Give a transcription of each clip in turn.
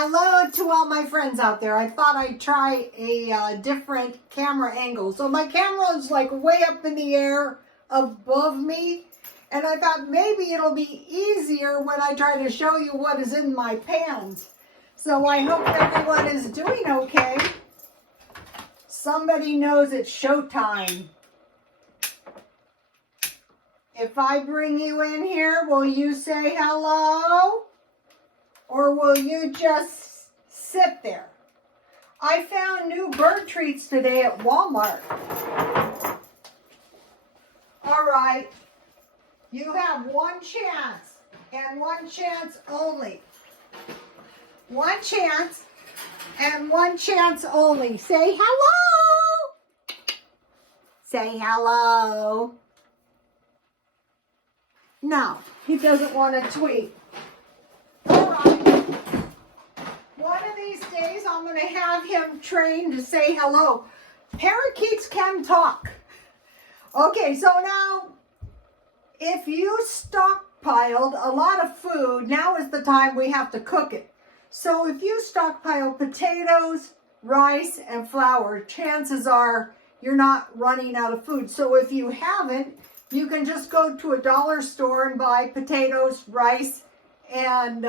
Hello to all my friends out there. I thought I'd try a different camera angle. So my camera is like way up in the air above me. And I thought maybe it'll be easier when I try to show you what is in my pans. So I hope everyone is doing okay. Somebody knows it's showtime. If I bring you in here, will you say hello? Or will you just sit there? I found new bird treats today at Walmart. All right, you have one chance and one chance only. One chance and one chance only. Say hello. Say hello. No, he doesn't want to tweet. All right. One of these days I'm going to have him trained to say hello. Parakeets can talk. Okay, so now if you stockpiled a lot of food, now is the time we have to cook it. So if you stockpile potatoes, rice, and flour, chances are you're not running out of food. So if you haven't, you can just go to a dollar store and buy potatoes, rice, and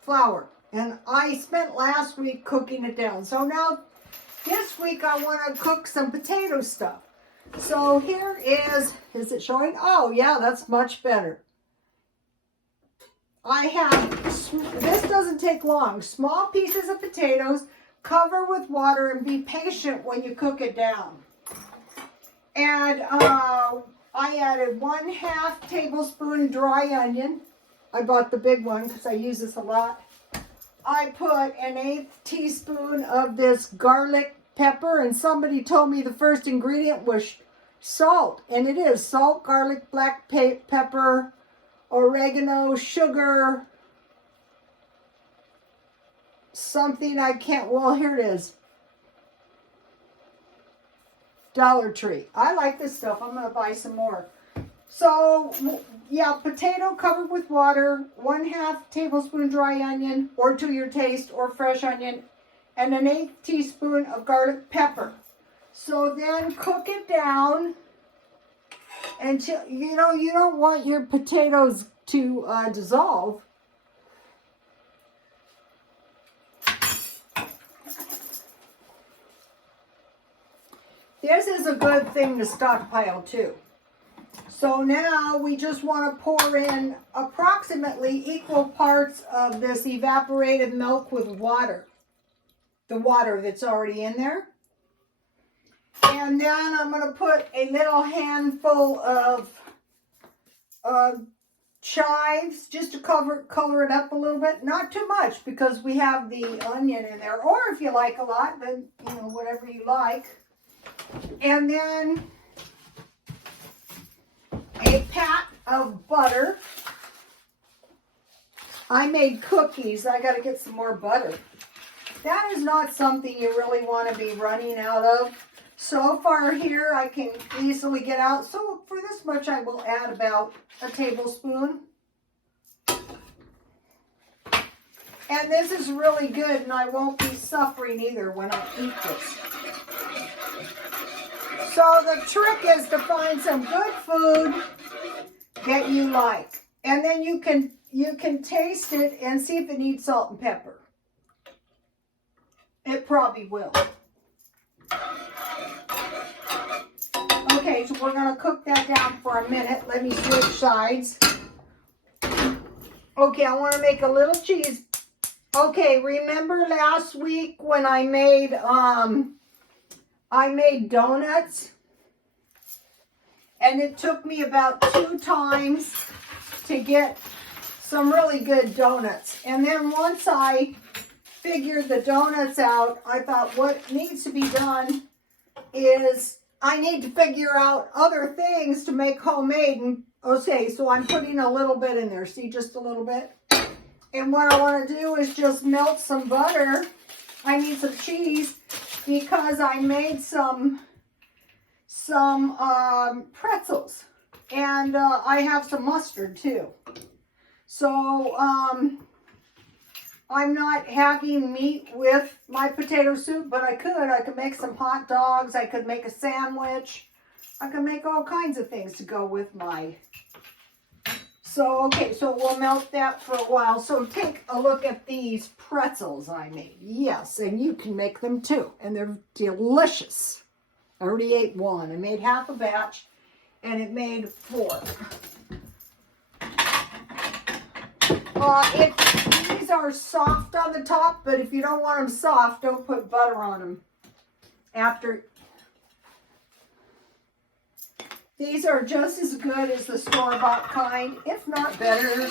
flour. And I spent last week cooking it down. So now this week I want to cook some potato stuff. So here is it showing? Oh yeah, that's much better. I have, this doesn't take long, small pieces of potatoes, cover with water and be patient when you cook it down. And I added 1/2 tablespoon dry onion. I bought the big one because I use this a lot. I put 1/8 teaspoon of this garlic pepper, and somebody told me the first ingredient was salt, and it is salt, garlic, black pepper, oregano, sugar, something I can't, well, here it is. Dollar Tree. I like this stuff. I'm going to buy some more. So, yeah, potato covered with water, 1/2 tablespoon dry onion, or to your taste, or fresh onion, and 1/8 teaspoon of garlic pepper. So then cook it down until, you don't want your potatoes to dissolve. This is a good thing to stockpile too. So now we just want to pour in approximately equal parts of this evaporated milk with water. The water that's already in there. And then I'm going to put a little handful of chives just to color it up a little bit. Not too much because we have the onion in there. Or if you like a lot, then, whatever you like. And then a pat of butter. I made cookies. I got to get some more butter. That is not something you really want to be running out of. So far here I can easily get out. So for this much I will add about a tablespoon. And this is really good, and I won't be suffering either when I eat this. So the trick is to find some good food that you like. And then you can taste it and see if it needs salt and pepper. It probably will. Okay, so we're going to cook that down for a minute. Let me switch sides. Okay, I want to make a little cheese. Okay, remember last week when I made donuts? And it took me about 2 times to get some really good donuts. And then once I figured the donuts out, I thought what needs to be done is I need to figure out other things to make homemade. And okay, so I'm putting a little bit in there. See, just a little bit. And what I want to do is just melt some butter. I need some cheese because I made some pretzels. And I have some mustard too. So I'm not having meat with my potato soup, but I could make some hot dogs. I could make a sandwich. I could make all kinds of things to go with my. So, okay, so we'll melt that for a while. So take a look at these pretzels I made. Yes, and you can make them too. And they're delicious. I already ate one. I made half a batch, and it made 4. These are soft on the top, but if you don't want them soft, don't put butter on them. These are just as good as the store-bought kind, if not better.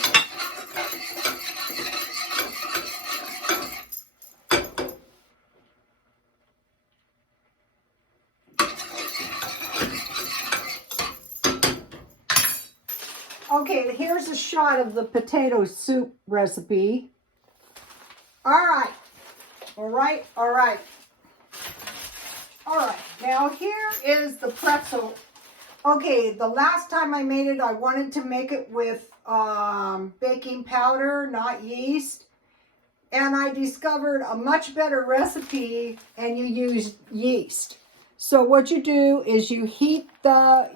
Okay, here's a shot of the potato soup recipe. All right. Now here is the pretzel. Okay, the last time I made it, I wanted to make it with baking powder, not yeast. And I discovered a much better recipe, and you use yeast. So what you do is you heat the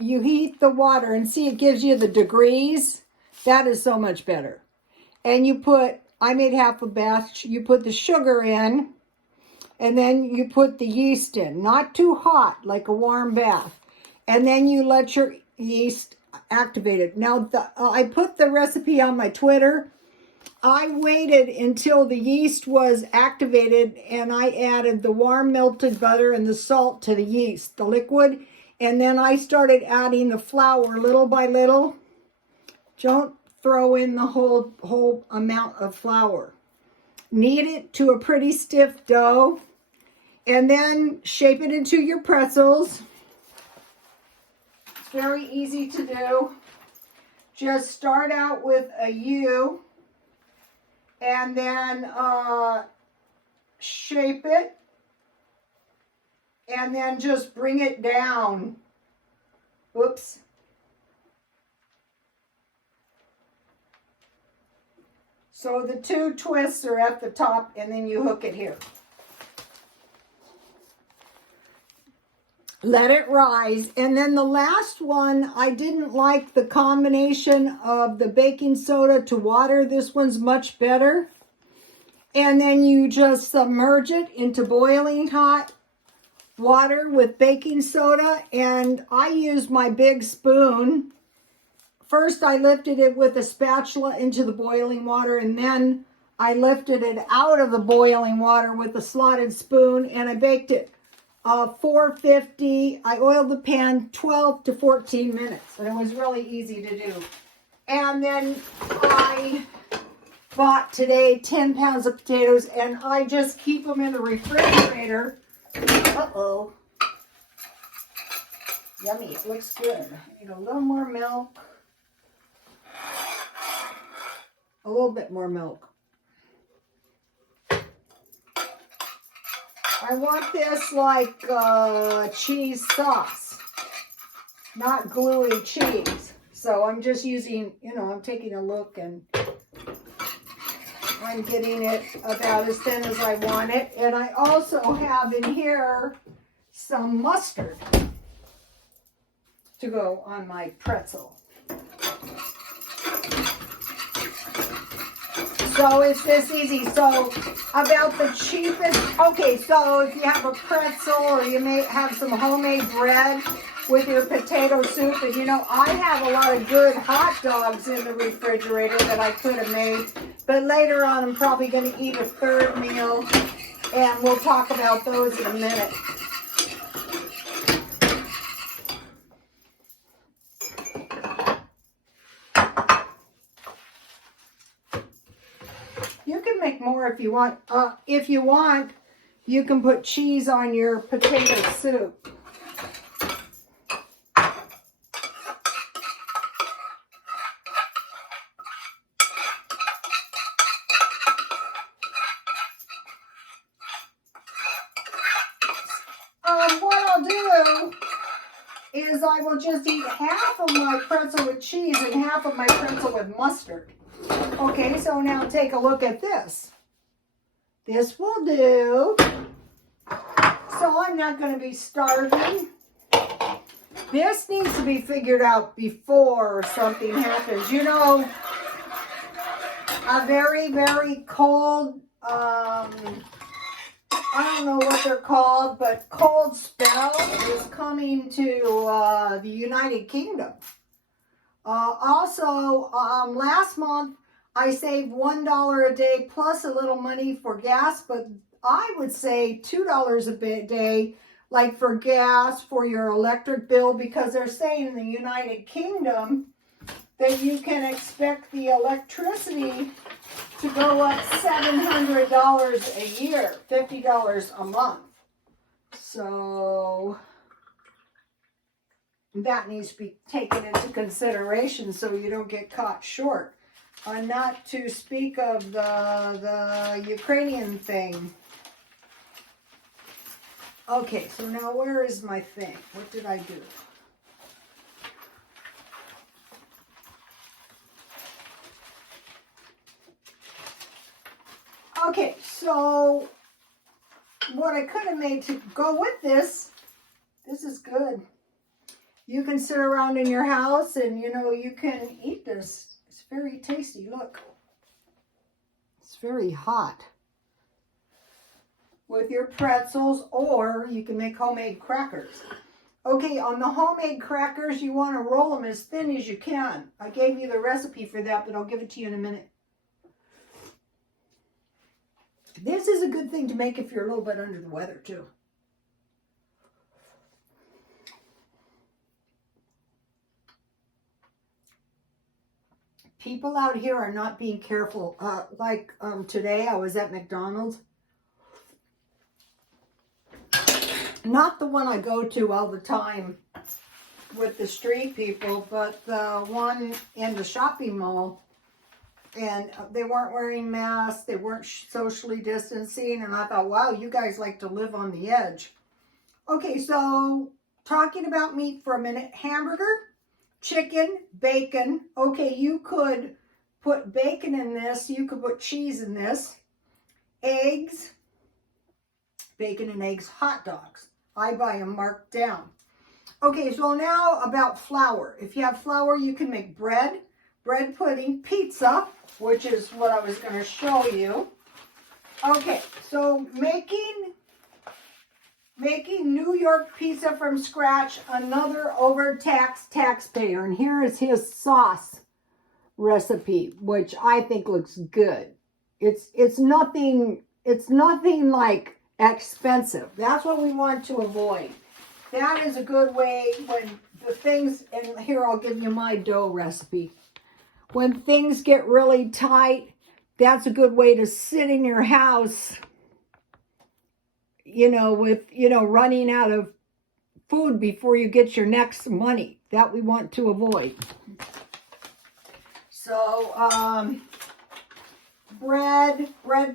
water, and see, it gives you the degrees. That is so much better. And I made half a batch. You put the sugar in, and then you put the yeast in. Not too hot, like a warm bath. And then you let your yeast activate it. Now, I put the recipe on my Twitter. I waited until the yeast was activated, and I added the warm melted butter and the salt to the yeast, the liquid. And then I started adding the flour little by little. Don't throw in the whole amount of flour. Knead it to a pretty stiff dough, and then shape it into your pretzels. It's very easy to do. Just start out with a U, and then shape it, and then just bring it down. Whoops. So the 2 twists are at the top, and then you hook it here. Let it rise. And then the last one, I didn't like the combination of the baking soda to water. This one's much better. And then you just submerge it into boiling hot water with baking soda. And I use my big spoon. First, I lifted it with a spatula into the boiling water, and then I lifted it out of the boiling water with a slotted spoon, and I baked it 450. I oiled the pan 12 to 14 minutes, and it was really easy to do. And then I bought today 10 pounds of potatoes, and I just keep them in the refrigerator. Uh-oh. Yummy, it looks good. I need a little more milk. A little bit more milk. I want this like cheese sauce, not gluey cheese. So I'm just using, I'm taking a look, and I'm getting it about as thin as I want it. And I also have in here some mustard to go on my pretzel. So it's this easy. So about the cheapest, okay, so if you have a pretzel, or you may have some homemade bread with your potato soup, and I have a lot of good hot dogs in the refrigerator that I could have made, but later on I'm probably going to eat a third meal, and we'll talk about those in a minute. You can make more if you want. If you want, you can put cheese on your potato soup. What I'll do is I will just eat half of my pretzel with cheese and half of my pretzel with mustard. Okay, so now take a look at this. This will do. So I'm not going to be starving. This needs to be figured out before something happens. You know, a very, very cold, I don't know what they're called, but cold spell is coming to the United Kingdom. Also, last month, I saved $1 a day plus a little money for gas, but I would say $2 a day, like for gas, for your electric bill, because they're saying in the United Kingdom that you can expect the electricity to go up $700 a year, $50 a month. So that needs to be taken into consideration so you don't get caught short. Not to speak of the Ukrainian thing. Okay, so now where is my thing? What did I do? Okay, so what I could have made to go with this is good. You can sit around in your house and, you know, you can eat this. It's very tasty. Look. It's very hot. With your pretzels, or you can make homemade crackers. Okay, on the homemade crackers, you want to roll them as thin as you can. I gave you the recipe for that, but I'll give it to you in a minute. This is a good thing to make if you're a little bit under the weather, too. People out here are not being careful. Today, I was at McDonald's. Not the one I go to all the time with the street people, but the one in the shopping mall. And they weren't wearing masks. They weren't socially distancing. And I thought, wow, you guys like to live on the edge. Okay, so talking about meat for a minute. Hamburger, chicken, bacon. Okay, you could put bacon in this. You could put cheese in this. Eggs, bacon and eggs, hot dogs. I buy them marked down. Okay, so now about flour. If you have flour, you can make bread pudding, pizza, which is what I was going to show you. Okay, so making New York pizza from scratch, another overtaxed taxpayer. And here is his sauce recipe, which I think looks good. It's nothing like expensive. That's what we want to avoid. That is a good way when the things, and here I'll give you my dough recipe. When things get really tight, that's a good way to sit in your house, you know, with, you know, running out of food before you get your next money. That we want to avoid. So, bread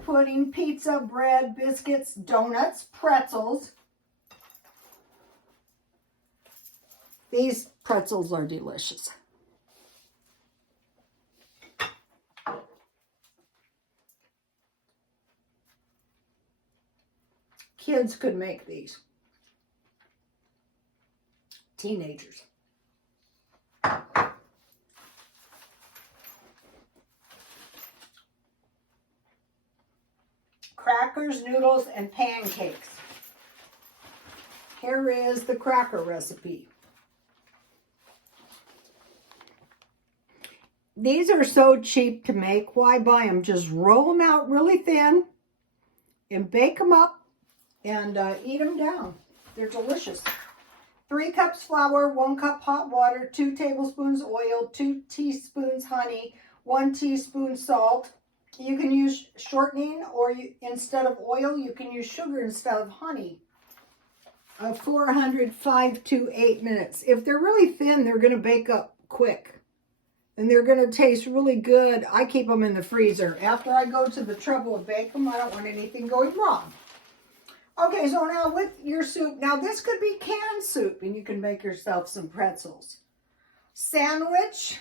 pudding, pizza, bread, biscuits, donuts, pretzels. These pretzels are delicious. Kids could make these. Teenagers. Crackers, noodles, and pancakes. Here is the cracker recipe. These are so cheap to make. Why buy them? Just roll them out really thin and bake them up and eat them down. They're delicious. 3 cups flour, 1 cup hot water, 2 tablespoons oil, 2 teaspoons honey, 1 teaspoon salt. You can use shortening, or instead of oil, you can use sugar instead of honey. 405 to 8 minutes. If they're really thin, they're going to bake up quick. And they're going to taste really good. I keep them in the freezer. After I go to the trouble of baking them, I don't want anything going wrong. Okay, so now with your soup. Now this could be canned soup, and you can make yourself some pretzels. Sandwich.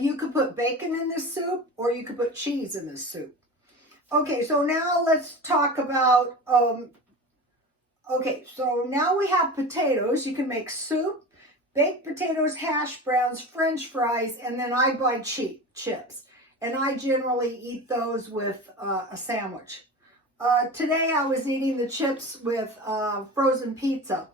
You could put bacon in this soup, or you could put cheese in this soup. Okay, so now let's talk about, okay, so now we have potatoes. You can make soup, baked potatoes, hash browns, French fries, and then I buy chips. And I generally eat those with a sandwich. Today I was eating the chips with frozen pizza.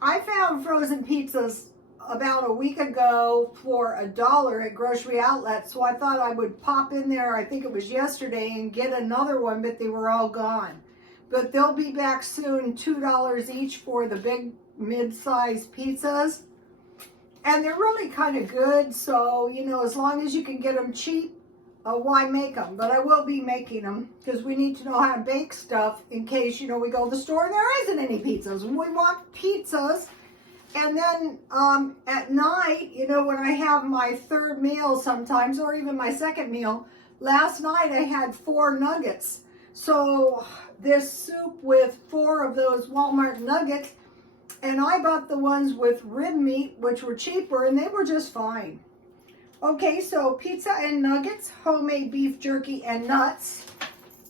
I found frozen pizzas about a week ago for $1 at grocery outlets, so I thought I would pop in there, I think it was yesterday, and get another one, but they were all gone. But they'll be back soon, $2 each for the big mid-sized pizzas. And they're really kind of good, so, you know, as long as you can get them cheap, why make them? But I will be making them because we need to know how to bake stuff in case, you know, we go to the store and there isn't any pizzas. We want pizzas. And then at night, you know, when I have my third meal sometimes, or even my second meal, last night I had 4 nuggets. So this soup with 4 of those Walmart nuggets, and I bought the ones with rib meat, which were cheaper, and they were just fine. Okay, so pizza and nuggets, homemade beef jerky, and nuts.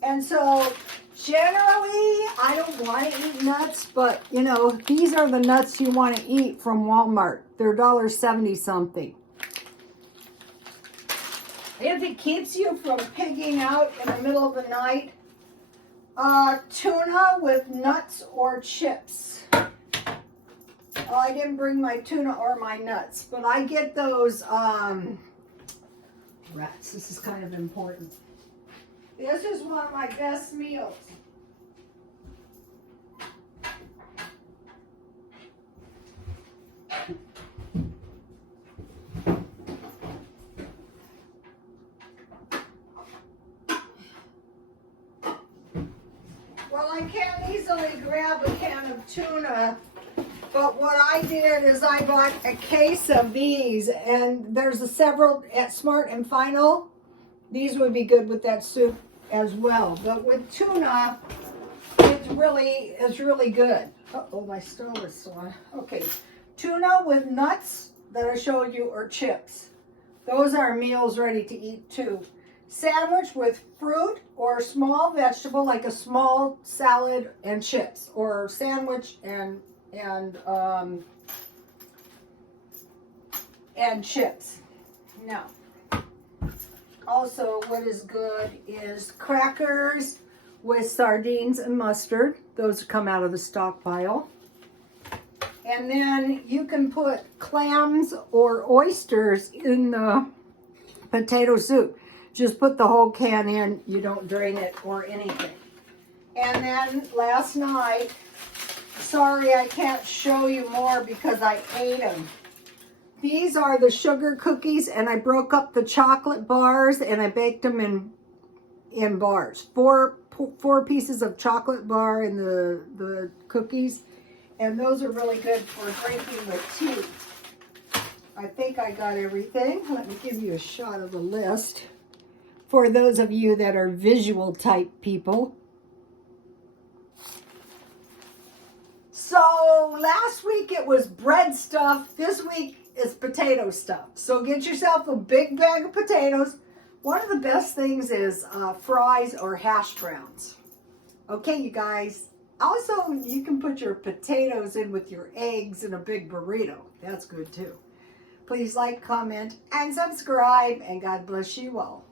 And so generally, I don't want to eat nuts, but you know, these are the nuts you want to eat from Walmart. They're $1.70 something. If it keeps you from pigging out in the middle of the night, tuna with nuts or chips. Oh, I didn't bring my tuna or my nuts, but I get those, rats, this is kind of important. This is one of my best meals. Well, I can't easily grab a can of tuna, but what I did is I bought a case of these, and there's several at Smart and Final. These would be good with that soup as well. But with tuna, it's really good. Uh-oh, my stove is still on. Okay, tuna with nuts that I showed you, or chips. Those are meals ready to eat too. Sandwich with fruit or small vegetable, like a small salad and chips, or sandwich and chips. Now, also what is good is crackers with sardines and mustard. Those come out of the Stockpile. And then you can put clams or oysters in the potato soup. Just put the whole can in. You don't drain it or anything. And then last night, sorry I can't show you more because I ate them. These are the sugar cookies, and I broke up the chocolate bars and I baked them in bars. Four pieces of chocolate bar in the cookies, and those are really good for drinking with tea. I think I got everything. Let me give you a shot of the list for those of you that are visual type people. So last week it was bread stuff. This week is potato stuff. So get yourself a big bag of potatoes. One of the best things is fries or hash browns. Okay, you guys. Also, you can put your potatoes in with your eggs in a big burrito. That's good too. Please like, comment, and subscribe, and God bless you all.